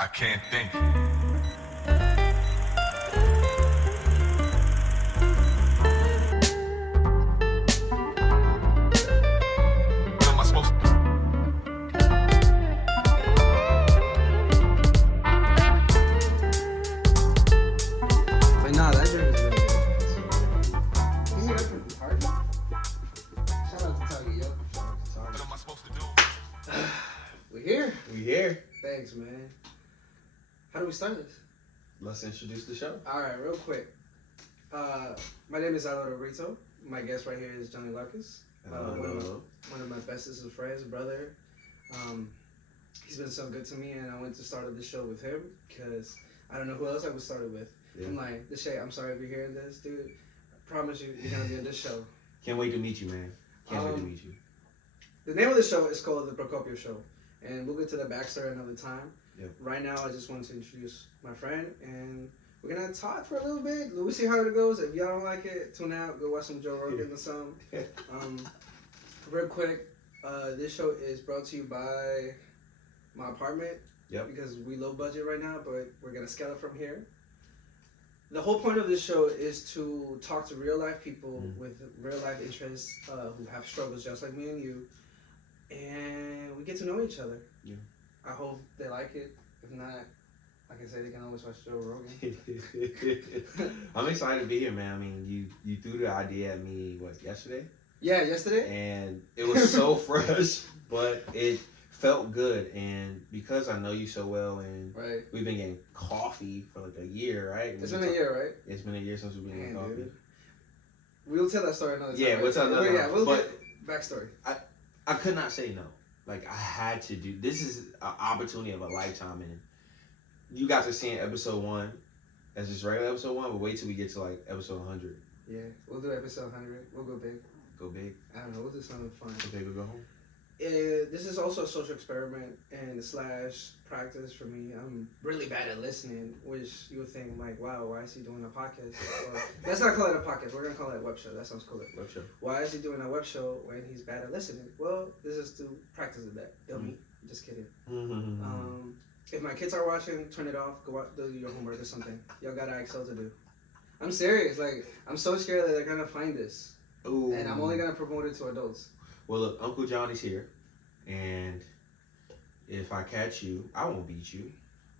I can't think. What am I supposed to do? But nah, that drink is really good. You see that from Target? Shout out to Target, yo. Shout out to What Target. am I supposed to do? We here. We here. Thanks, man. How do we start this? Let's introduce the show. All right, real quick. My name is Alvaro Brito. My guest right here is Johnny Locus. One of my bestest of friends, brother. He's been so good to me, and I went to start this show with him because I don't know who else I would start it with. Yeah. I'm like, this shit, I'm sorry if you're hearing this, dude. I promise you, you're gonna be on this show. Can't wait to meet you, man. Can't wait to meet you. The name of the show is called The Procopio Show, and we'll get to the backstory another time. Yep. Right now, I just want to introduce my friend, and we're gonna talk for a little bit. We'll see how it goes. If y'all don't like it, tune out. Go watch some Joe Rogan or something. Real quick, this show is brought to you by my apartment. Yep. Because we low budget right now, but we're gonna scale it from here. The whole point of this show is to talk to real life people with real life interests who have struggles just like me and you, and we get to know each other. Yeah. I hope they like it. If not, like I said, they can always watch Joe Rogan. I'm excited to be here, man. I mean, you threw the idea at me, yesterday? Yeah, yesterday? And it was so fresh, but it felt good. And because I know you so well, and Right. we've been getting coffee for like a year, right? It's been a year, right? It's been a year since we've been getting coffee. Dude. We'll tell that story another time. Yeah, right? we'll tell another Yeah, time. we'll But get backstory. I could not say no. Like, I had to do. This is an opportunity of a lifetime, and you guys are seeing episode 1 as just regular episode 1, but wait till we get to like episode 100. Yeah, we'll do episode 100. We'll go big. Go big. I don't know, we'll do something fun. Go big or go home. This is also a social experiment and / practice for me. I'm really bad at listening, which you would think like, wow, why is he doing a podcast? Or, let's not call it a podcast. We're gonna call it a web show. That sounds cooler. Web show. Why is he doing a web show when he's bad at listening? Well, this is to practice with that. Dummy. Just kidding. If my kids are watching, turn it off. Go out, do your homework or something. Y'all got Excel to do. I'm serious. Like, I'm so scared that they're gonna find this, Ooh. and I'm only gonna promote it to adults. Well, look, Uncle Johnny's here, and if I catch you, I won't beat you,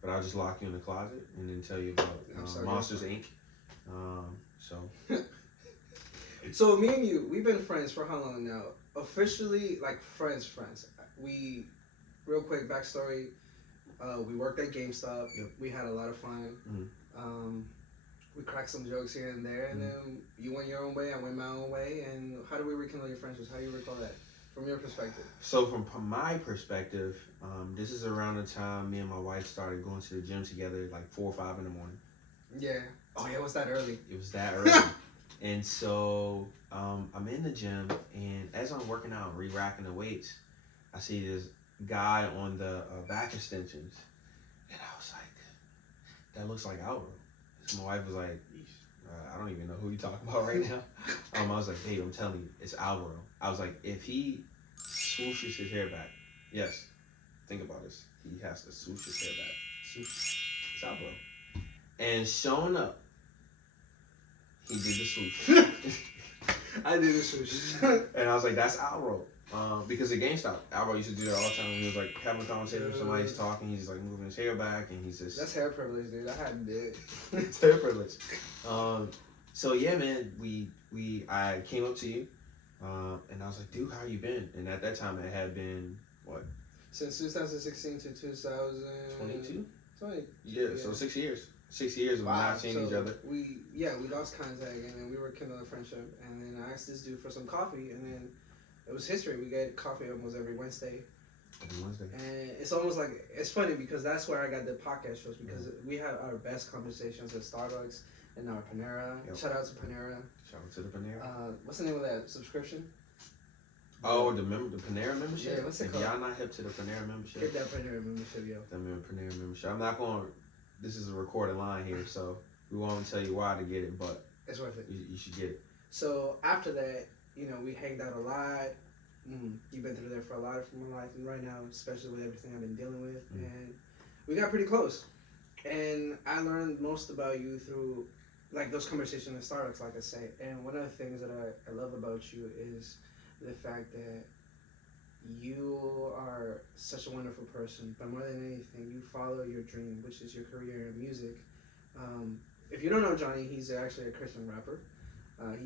but I'll just lock you in the closet and then tell you about Monsters Inc. So me and you, we've been friends for how long now? Officially, like friends. We, real quick backstory. We worked at GameStop. Yep. We had a lot of fun. We cracked some jokes here and there, and then you went your own way, I went my own way. And how do we rekindle your friendships? How do you recall that from your perspective? So from my perspective, this is around the time me and my wife started going to the gym together, like 4 or 5 in the morning. Yeah. Oh yeah, it was that early. It was that early. And so I'm in the gym, and as I'm working out and re-racking the weights, I see this guy on the back extensions, and I was like, that looks like Alvaro. So my wife was like, I don't even know who you're talking about right now. I was like, babe, I'm telling you, it's Alvaro. I was like, if he swooshes his hair back, yes, think about this, he has to swoosh his hair back. Swoosh. It's Alvaro. And showing up, he did the swoosh. I did the swoosh. And I was like, that's Alvaro. Because at GameStop, Alvaro used to do that all the time. He was like having a conversation with somebody, he's talking, he's like moving his hair back, and he's just... That's hair privilege, dude. I hadn't did. It's hair privilege. So yeah, man, I came up to you, and I was like, dude, how you been? And at that time, it had been, what? Since 2016 to 2022? 20. Yeah, so 6 years. 6 years of not seeing each other. We lost contact, and then we rekindled a friendship, and then I asked this dude for some coffee, and then it was history. We get coffee almost every Wednesday. And it's almost like, it's funny because that's where I got the podcast shows, because we had our best conversations at Starbucks and our Panera. Yep. Shout out to Panera. Shout out to the Panera. What's the name of that subscription? Oh, the Panera membership? Yeah, what's it if called? y'all not hip to the Panera membership, Get that Panera membership, yo. That Panera membership. I'm not going, this is a recorded line here, so we won't tell you why to get it, but it's worth it. You should get it. So after that, we hanged out a lot. You've been through there for a lot of my life, and right now, especially with everything I've been dealing with, and we got pretty close, and I learned most about you through like those conversations at Starbucks, like I say. And one of the things that I love about you is the fact that you are such a wonderful person, but more than anything, you follow your dream, which is your career in music. If you don't know Johnny, he's actually a Christian rapper.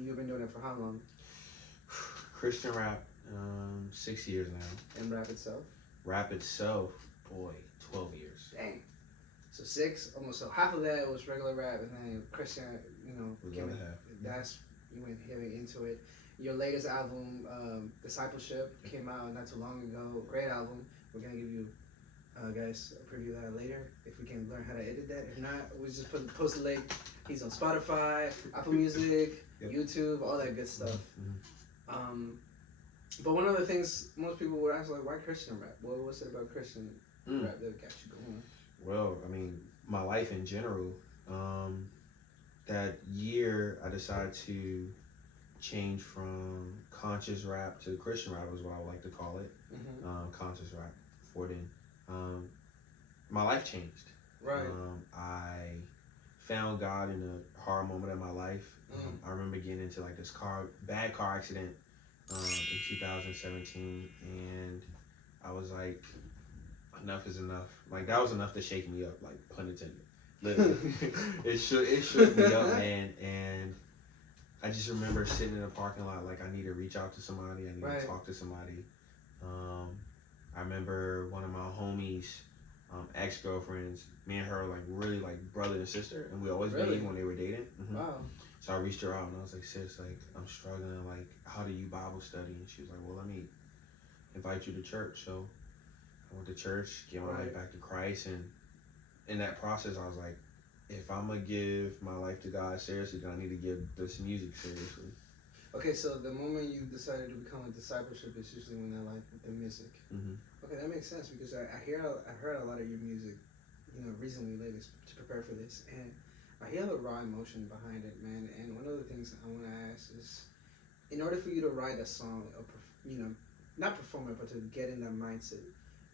You've been doing it for how long? Christian rap, 6 years now. And rap itself? Rap itself, boy, 12 years. Dang. So 6, almost. So half of that was regular rap, and then Christian, that's you went heavy into it. Your latest album, Discipleship, came out not too long ago. Great album. We're gonna give you guys a preview of that later if we can learn how to edit that. If not, we just post the link. He's on Spotify, Apple Music, YouTube, all that good stuff. But one of the things most people would ask, like, why Christian rap? What's it about Christian rap that got you going? Well, I mean, my life in general. That year, I decided to change from conscious rap to Christian rap, is what I would like to call it. Conscious rap before then. My life changed. Right. I found God in a hard moment of my life. I remember getting into like this bad car accident in 2017, and I was like, enough is enough. Like, that was enough to shake me up, like, pun intended. Literally. it shook me up, man. And I just remember sitting in a parking lot, like, I need to reach out to somebody. I need to talk to somebody. I remember one of my homies, ex-girlfriends, me and her, like, really, like, brother and sister. And we always dated when they were dating. Wow. So I reached her out, and I was like, sis, like, I'm struggling. Like, how do you Bible study? And she was like, well, let me invite you to church. So I went to church, gave my life back to Christ, and in that process, I was like, if I'm gonna give my life to God seriously, then I need to give this music seriously. Okay, so the moment you decided to become a discipleship is usually when they're like with the music. Okay, that makes sense because I heard a lot of your music, recently lately to prepare for this, and I hear the raw emotion behind it, man. And one of the things I want to ask is, in order for you to write a song, or not perform it, but to get in that mindset,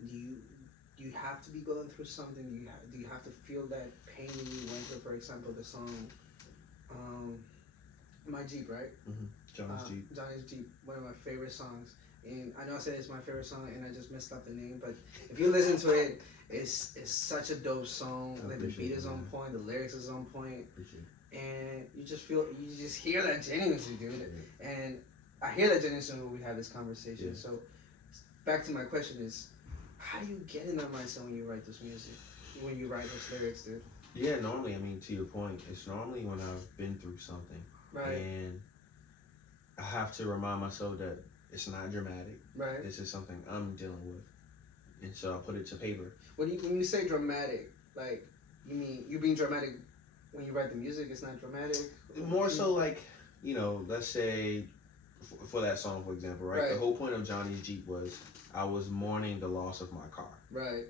do you have to be going through something? Do you have to feel that pain you went through? For example, the song, My Jeep, right? Johnny's Jeep, one of my favorite songs. And I know I said it's my favorite song, and I just messed up the name, but if you listen to it, it's such a dope song. Like, the beat is on point, the lyrics is on point, and you just hear that genuinely, dude. And I hear that genuinely when we have this conversation. So back to my question is, how do you get in that mindset when you write this music, when you write those lyrics, dude? Yeah, normally, I mean, to your point, it's normally when I've been through something. Right. And I have to remind myself that it's not dramatic. Right. This is something I'm dealing with. And so I put it to paper. When you say dramatic, like, you mean you being dramatic when you write the music? It's not dramatic? More so like, let's say, for that song, for example, right? The whole point of Johnny's Jeep was I was mourning the loss of my car. Right.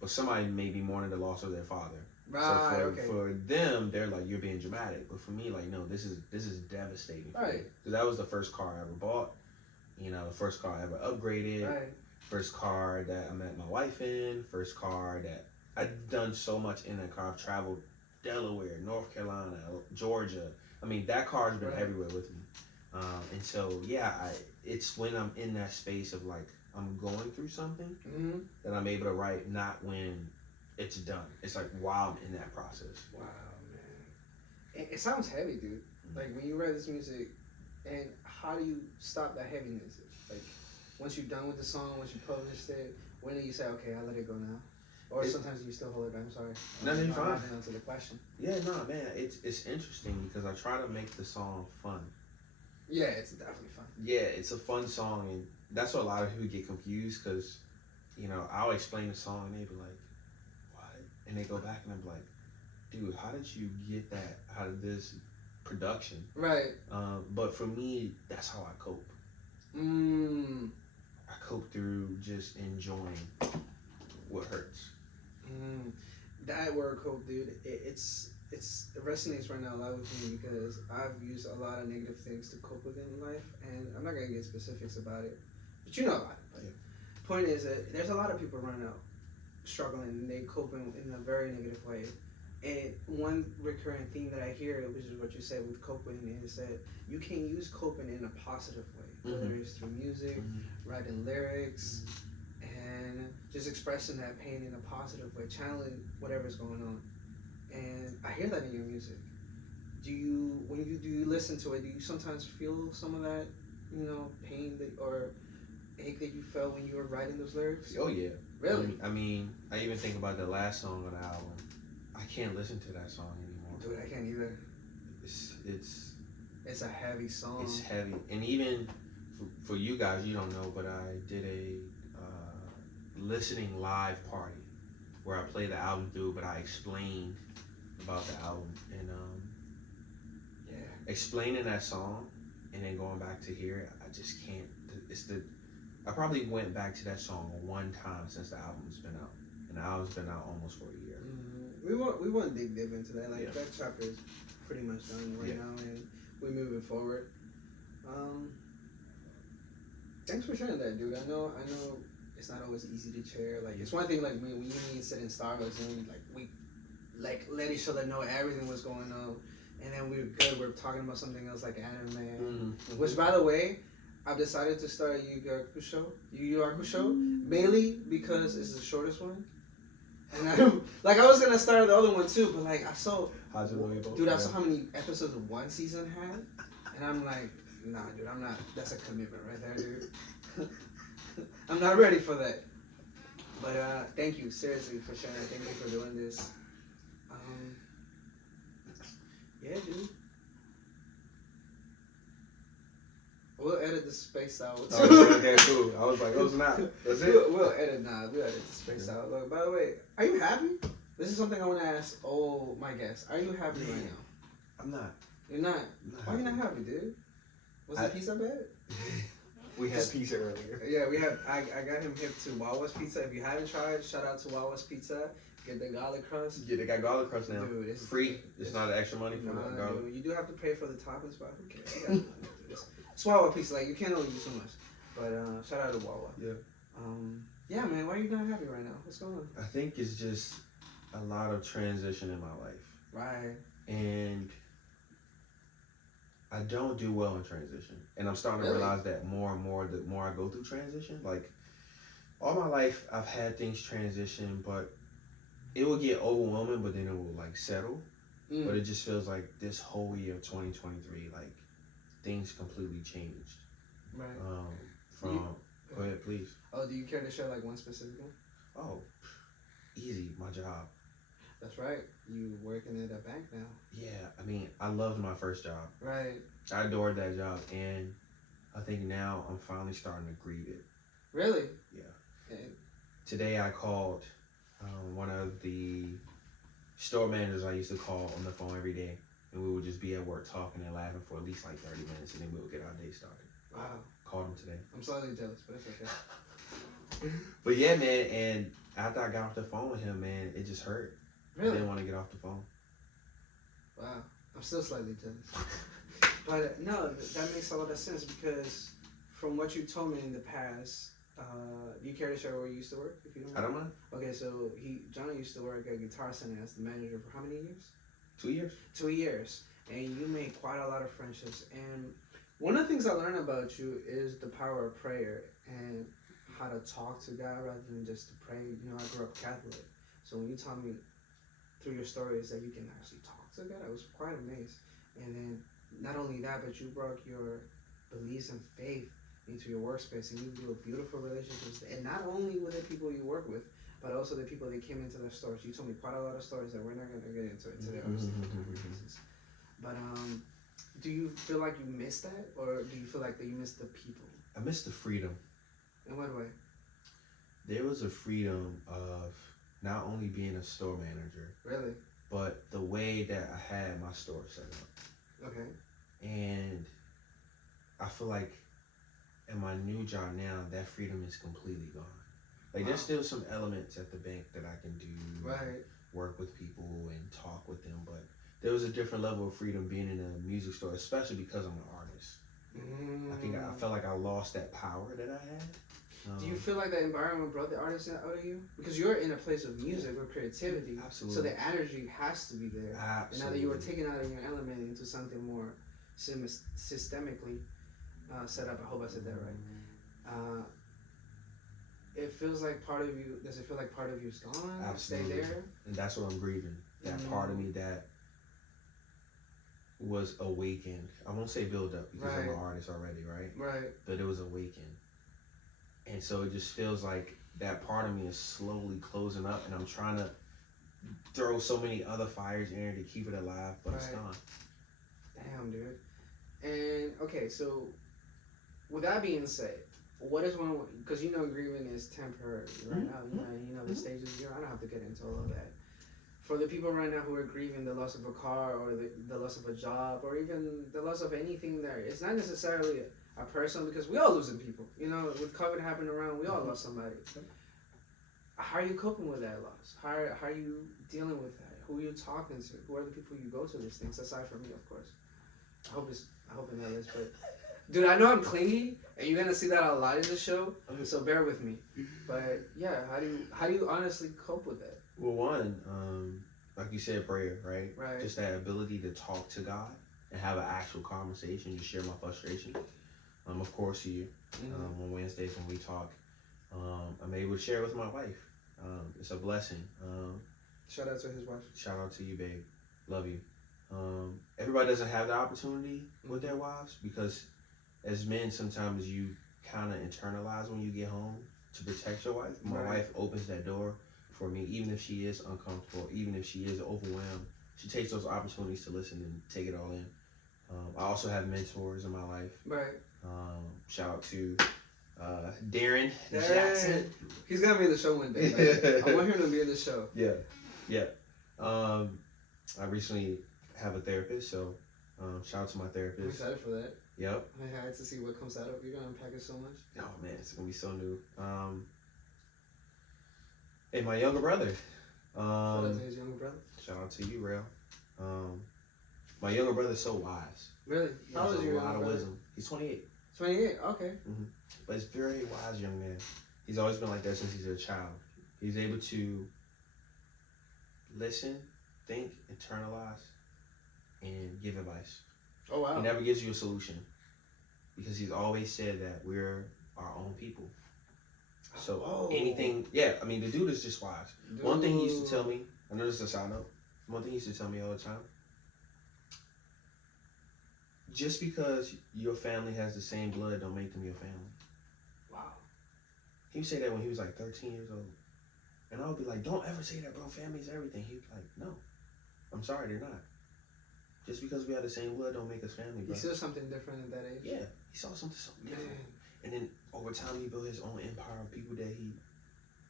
But somebody may be mourning the loss of their father. Right. So for them, they're like, you're being dramatic. But for me, like, no, this is devastating. Right. Because that was the first car I ever bought. The first car I ever upgraded. Right. First car that I met my wife in. First car that I've done so much in that car. I've traveled Delaware, North Carolina, Georgia. I mean, that car's been everywhere with me. And so, it's when I'm in that space of, like, I'm going through something that I'm able to write, not when it's done. It's like while I'm in that process. Wow, man. It sounds heavy, dude. Like, when you write this music, and how do you stop that heaviness? Like, once you're done with the song, once you published it, when do you say, okay, I'll let it go now? Or sometimes you still hold it back. I'm sorry. No, you're fine. I'm answer the question. Yeah, no, man. It's interesting because I try to make the song fun. Yeah, it's definitely fun. Yeah, it's a fun song, and that's why a lot of people get confused because, I'll explain the song and they be like, what? And they go back and I'm like, dude, how did you get that out of this production? Right. But for me, that's how I cope. I cope through just enjoying what hurts. That word cope, dude, it resonates right now a lot with me because I've used a lot of negative things to cope with in life, and I'm not gonna get specifics about it, but you know about it. But point is that there's a lot of people right now struggling and they cope in a very negative way. And one recurring theme that I hear, which is what you said with coping, is that you can use coping in a positive way, whether it's through music, writing lyrics, and just expressing that pain in a positive way, channeling whatever's going on. And I hear that in your music. Do you listen to it? Do you sometimes feel some of that, pain or ache that you felt when you were writing those lyrics? Oh yeah. Really? I mean, I even think about the last song on the album. I can't listen to that song anymore. Dude, I can't either. It's a heavy song. It's heavy, and even for you guys, you don't know, but I did a listening live party where I played the album through, but I explained about the album and explaining that song and then going back to hear it. I just can't. I probably went back to that song one time since the album's been out, and the album's been out almost for a year. We won't dig deep into that. That chapter is pretty much done right now, and we're moving forward. Thanks for sharing that, dude. I know it's not always easy to share. Like, it's one thing like when you and me sit in Starbucks and we let each other know everything was going on, and then we're talking about something else like anime, which, by the way, I've decided to start Yu Yu Hakusho mainly because it's the shortest one. And I was gonna start the other one too, but I saw how many episodes one season had, and I'm like, nah, dude, I'm not. That's a commitment right there, dude. I'm not ready for that. But thank you seriously for sharing. Thank you for doing this. Yeah, dude. We'll edit the space out. Okay, cool. I was like, oh, snap. That's it. We'll edit the space out. Look, by the way, are you happy? This is something I want to ask my guests. Are you happy right now? I'm not. You're not? Why are you not happy, dude? Was the pizza bad? We had pizza earlier. Yeah, we had. I got him hip to Wawa's Pizza. If you haven't tried, shout out to Wawa's Pizza. Get the garlic crust. Yeah, they got garlic crust now. Dude, it's free. It's not extra money for the garlic. Dude, you do have to pay for the toppings, but who cares? It's Wawa Pizza. You can't only use so much. But shout out to Wawa. Yeah. Yeah, man. Why are you not happy right now? What's going on? I think it's just a lot of transition in my life. Right. And I don't do well in transition. And I'm starting to realize that more and more the more I go through transition. Like, all my life, I've had things transition, but it will get overwhelming, but then it will, settle. But it just feels like this whole year of 2023, things completely changed. Right. Go ahead, please. Oh, do you care to share, one specific one? Oh, easy, my job. That's right. You working at a bank now. Yeah, I mean, I loved my first job. Right. I adored that job, and I think now I'm finally starting to grieve it. Really? Yeah. Okay. Today I called one of the store managers I used to call on the phone every day, and we would just be at work talking and laughing for at least 30 minutes, and then we would get our day started. Wow. Called him today. I'm slightly jealous, but it's okay. But yeah, man, and after I got off the phone with him, man, it just hurt. Really? I didn't want to get off the phone. Wow. I'm still slightly jealous. But no, that makes a lot of sense because from what you told me in the past, do you care to share where you used to work? If you don't I don't mind. Okay, so Johnny used to work at Guitar Center as the manager for how many years? 2 years. 2 years. And you made quite a lot of friendships. And one of the things I learned about you is the power of prayer and how to talk to God rather than just to pray. I grew up Catholic. So when you taught me through your stories that you can actually talk to God, I was quite amazed. And then not only that, but you brought your beliefs and faith into your workspace, and you build beautiful relationships. And not only with the people you work with, but also the people that came into the stores. You told me quite a lot of stories that we're not going to get into it today. But do you feel like you missed that, or do you feel like that you missed the people? I missed the freedom. In what way? There was a freedom of not only being a store manager, really, but the way that I had my store set up. Okay. And I feel like in my new job now, that freedom is completely gone. There's still some elements at the bank that I can do, right? Work with people and talk with them, but there was a different level of freedom being in a music store, especially because I'm an artist. I think I felt like I lost that power that I had. Do you feel like that environment brought the artist out of you? Because you're in a place of music or creativity. Absolutely. So the energy has to be there. Absolutely. And now that you were taken out of your element into something more systemically set up, I hope I said that right. It feels like part of you, does it feel like part of you's gone? Absolutely. Stay there? And that's what I'm grieving. That part of me that was awakened. I won't say build up because I'm an artist already, right? Right. But it was awakened. And so it just feels like that part of me is slowly closing up, and I'm trying to throw so many other fires in there to keep it alive, but it's gone. Damn, dude. And okay, so with that being said, what is one? Because you know, grieving is temporary right now. You know the stages. I don't have to get into all of that. For the people right now who are grieving the loss of a car or the loss of a job or even the loss of anything, there, it's not necessarily a person, because we all losing people. You know, with COVID happening around, we all lost somebody. How are you coping with that loss? How are you dealing with that? Who are you talking to? Who are the people you go to these things, aside from me, of course? I hope in that list, but dude, I know I'm clingy, and you're gonna see that a lot in the show, so bear with me. But yeah, how do you honestly cope with that? Well, one, like you said, prayer, right? Right. Just that ability to talk to God and have an actual conversation, to share my frustration. Of course, here on Wednesdays when we talk, I'm able to share with my wife. It's a blessing. Shout out to his wife. Shout out to you, babe. Love you. Everybody doesn't have the opportunity with their wives, because as men, sometimes you kind of internalize when you get home to protect your wife. My wife opens that door for me, even if she is uncomfortable, even if she is overwhelmed. She takes those opportunities to listen and take it all in. I also have mentors in my life. Right. Shout out to Darren Jackson. He's gonna be in the show one day. Like, I want him to be in the show. Yeah. I recently have a therapist, so shout out to my therapist. I'm excited for that. Yep. I'm excited to see what comes out of it. You're gonna unpack it so much. Oh man, it's gonna be so new. And my younger brother. Shout out to his younger brother. Shout out to you, Rail. My younger brother's so wise. Really? How old is your a lot younger of brother? wisdom. He's 28. 28. Okay. But he's a very wise young man. He's always been like that since he's a child. He's able to listen, think, internalize, and give advice. Oh wow. He never gives you a solution, because he's always said that we're our own people. So anything, the dude is just wise. Dude. One thing he used to tell me, I know this is a side note, one thing he used to tell me all the time: just because your family has the same blood don't make them your family. Wow. He would say that when he was like 13 years old. And I would be like, don't ever say that, bro. Family's everything. He'd be like, no. I'm sorry, they're not. Just because we have the same blood don't make us family, bro. He saw something different at that age? Yeah. He saw something so different. And then over time, he built his own empire of people that he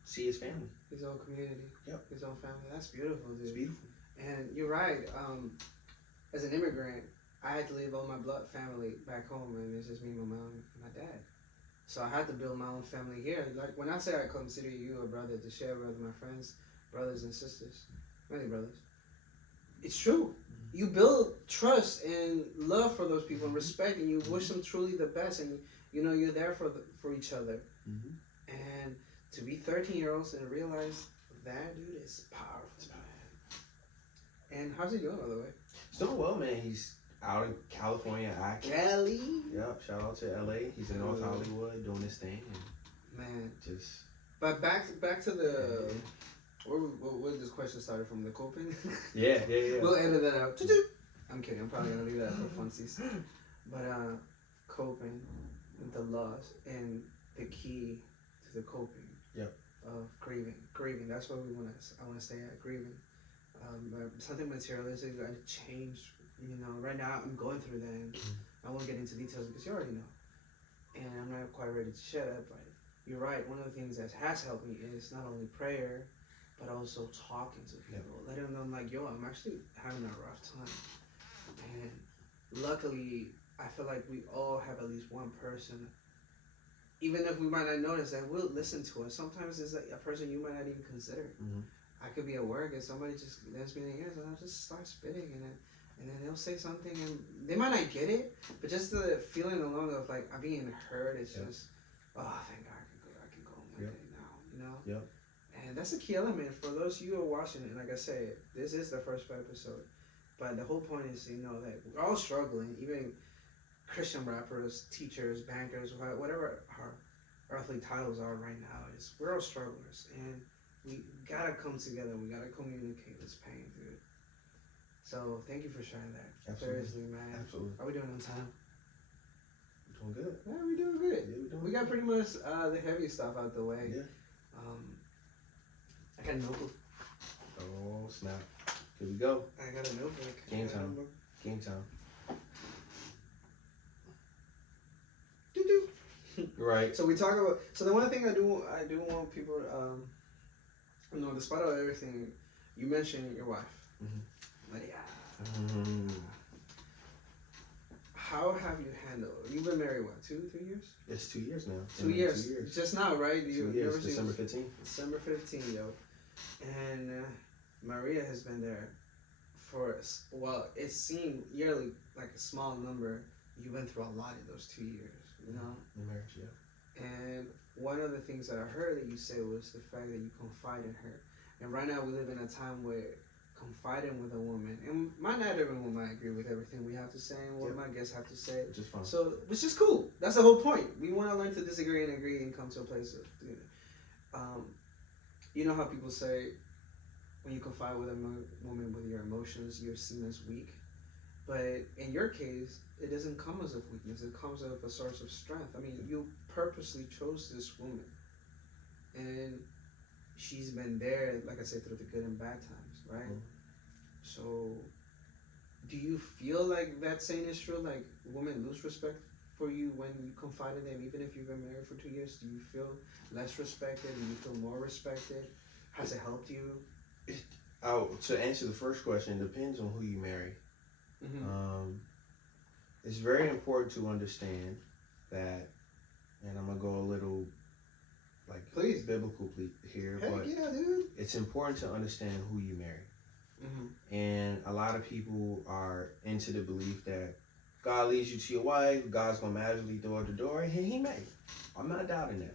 see as family. His own community. Yep. His own family. That's beautiful, dude. It's beautiful. And you're right. As an immigrant, I had to leave all my blood family back home, and it's just me, my mom, and my dad. So I had to build my own family here. Like when I say I consider you a brother to share with my friends, brothers and sisters, many brothers, it's true. You build trust and love for those people and respect, and you wish them truly the best, and you know you're there for each other. And to be 13-year-olds and realize that, dude, is powerful, man. And how's he doing, by the way? He's doing well, man. He's out in California, Cali. Yep. Shout out to LA. He's in North Hollywood doing his thing. And man. just. But back to the. Where this question started from, the coping? Yeah. We'll edit that out. I'm kidding. I'm probably gonna leave that for funsies. But coping with the loss and the key to the coping. Yep. Of grieving. That's what I want to stay at, grieving. Something materialistic. I change. You know, right now I'm going through that, and I won't get into details because you already know. And I'm not quite ready to share that, but you're right. One of the things that has helped me is not only prayer, but also talking to people. Letting them know, like, yo, I'm actually having a rough time. And luckily, I feel like we all have at least one person, even if we might not notice, that will listen to us. Sometimes it's like a person you might not even consider. I could be at work and somebody just lends me the ears and I'll just start spitting, and then they'll say something and they might not get it, but just the feeling alone of like I'm being heard is just, oh, thank God, I Yep. And that's a key element for those you who are watching it. Like I said, this is the first episode, but the whole point is, you know, that we're all struggling. Even Christian rappers, teachers, bankers, whatever our earthly titles are right now, is we're all strugglers, and we gotta come together. We gotta communicate this pain, dude. So thank you for sharing that. Absolutely. Seriously, man. Absolutely. Are we doing on time? We're doing good. Yeah, we're doing good. Yeah, we're doing We got good. pretty much the heavy stuff out the way. Yeah. I got a notebook. Oh, snap. Here we go. I got a notebook. Game time. Game time. Doo-doo. Right. So we talk about. So the one thing I do want people, you know, despite of everything, you mentioned your wife, Maria. Mm-hmm. How have you handled? You've been married what, 2-3 years? It's 2 years now. 2 years. 2 years. Just now, right? 2 years. December 15th. December 15th, yo. And Maria has been there for, well, it seemed yearly like a small number. You went through a lot in those 2 years, you know? In marriage, yeah. And one of the things that I heard that you said was the fact that you confide in her. And right now we live in a time where confiding with a woman, and not everyone might agree with everything we have to say and what my guests have to say. Which is fine. So, which is cool. That's the whole point. We want to learn to disagree and agree and come to a place of, you know how people say, when you confide with a woman with your emotions, you're seen as weak. But in your case, it doesn't come as a weakness. It comes as a source of strength. I mean, you purposely chose this woman, and she's been there, like I said, through the good and bad times, right? So, do you feel like that saying is true? Like, women lose respect for you when you confide in them, even if you've been married for 2 years? Do you feel less respected? Do you feel more respected? Has it helped you? To answer the first question, it depends on who you marry. Mm-hmm. It's very important to understand that, and I'm gonna go a little, like, Please. biblical here, Heck but yeah, dude. it's important to understand who you marry. Mm-hmm. And a lot of people are into the belief that God leads you to your wife, God's gonna magically door to door, and He may. I'm not doubting that.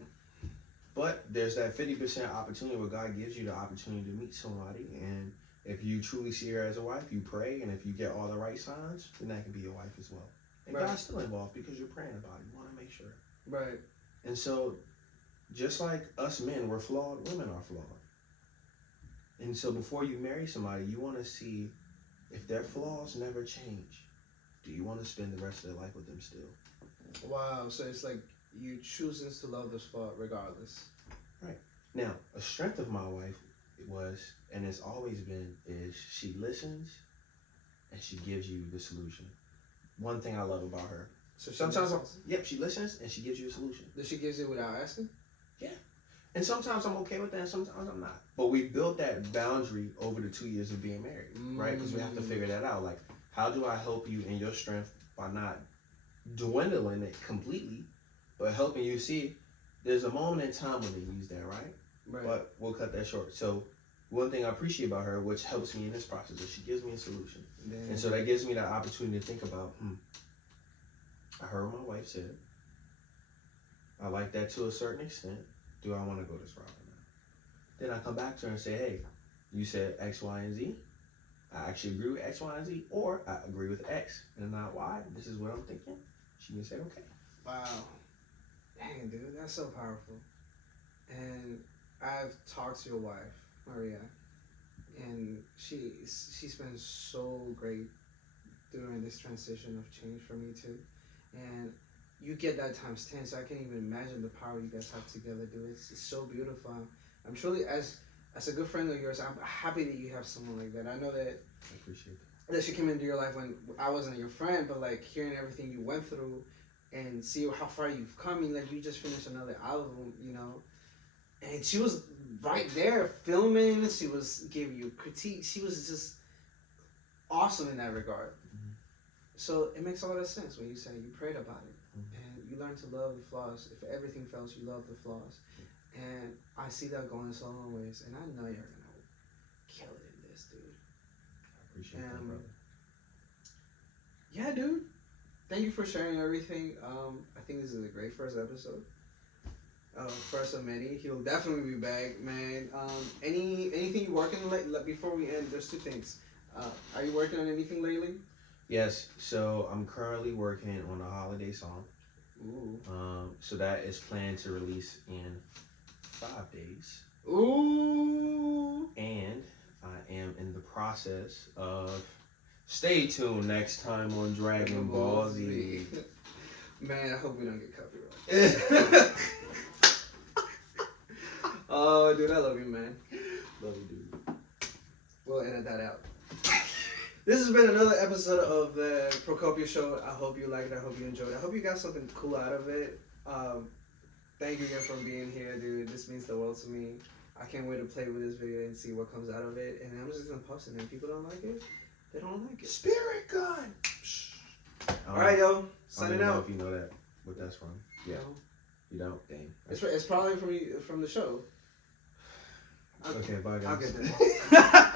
But there's that 50% opportunity where God gives you the opportunity to meet somebody, and if you truly see her as a wife, you pray, and if you get all the right signs, then that can be your wife as well. And Right. God's still involved because you're praying about it. You want to make sure. Right. And so, just like us men, we're flawed, women are flawed. And so before you marry somebody, you want to see if their flaws never change. Do you want to spend the rest of their life with them still? Wow. So it's like you choosing to love this flaw regardless. Right. Now, a strength of my wife was, and it's always been, is she listens and she gives you the solution. One thing I love about her. So Sometimes, she listens and she gives you a solution. Does she gives it without asking? And sometimes I'm okay with that, and sometimes I'm not. But we've built that boundary over the 2 years of being married, right? Because we have to figure that out. Like, how do I help you in your strength by not dwindling it completely, but helping you see there's a moment in time when they use that, right? Right. But we'll cut that short. So one thing I appreciate about her, which helps me in this process, is she gives me a solution. Damn. And so that gives me the opportunity to think about, I heard what my wife said. I like that to a certain extent. Do I want to go this route or not? Then I come back to her and say, hey, you said X, Y, and Z. I actually agree with X, Y, and Z, or I agree with X and not Y. This is what I'm thinking. She can say, okay. Wow. Dang, dude, that's so powerful. And I've talked to your wife, Maria, and she's been so great during this transition of change for me too. And you get that times 10, so I can't even imagine the power you guys have together, dude. It's so beautiful. I'm truly, as a good friend of yours, I'm happy that you have someone like that. I know that I appreciate that she came into your life when I wasn't your friend, but like hearing everything you went through and see how far you've come. I mean, like you just finished another album, you know, and she was right there filming. She was giving you critique. She was just awesome in that regard. Mm-hmm. So it makes a lot of sense when you say you prayed about it. And you learn to love the flaws. If everything fails, you love the flaws. And I see that going so long ways. And I know you're going to kill it in this, dude. I appreciate that, brother. Yeah, dude. Thank you for sharing everything. I think this is a great first episode. First of many. He'll definitely be back, man. Anything you working like before we end? There's two things. Are you working on anything lately? Yes. So I'm currently working on a holiday song. Ooh. So that is planned to release in 5 days. Ooh. And I am in the process of. Stay tuned next time on Dragon Ball Z. Man, I hope we don't get copyrighted. Oh, dude, I love you, man. Love you, dude. We'll edit that out. This has been another episode of the Procopio Show. I hope you liked it. I hope you enjoyed it. I hope you got something cool out of it. Thank you again for being here, dude. This means the world to me. I can't wait to play with this video and see what comes out of it. And I'm just going to post it. And if people don't like it, they don't like it. Spirit gun! Alright, yo. I don't Signing even know out. if you know that. What that's from. Yeah. No. You don't? Dang. It's probably from the show. Okay, bye, guys. I'll get there.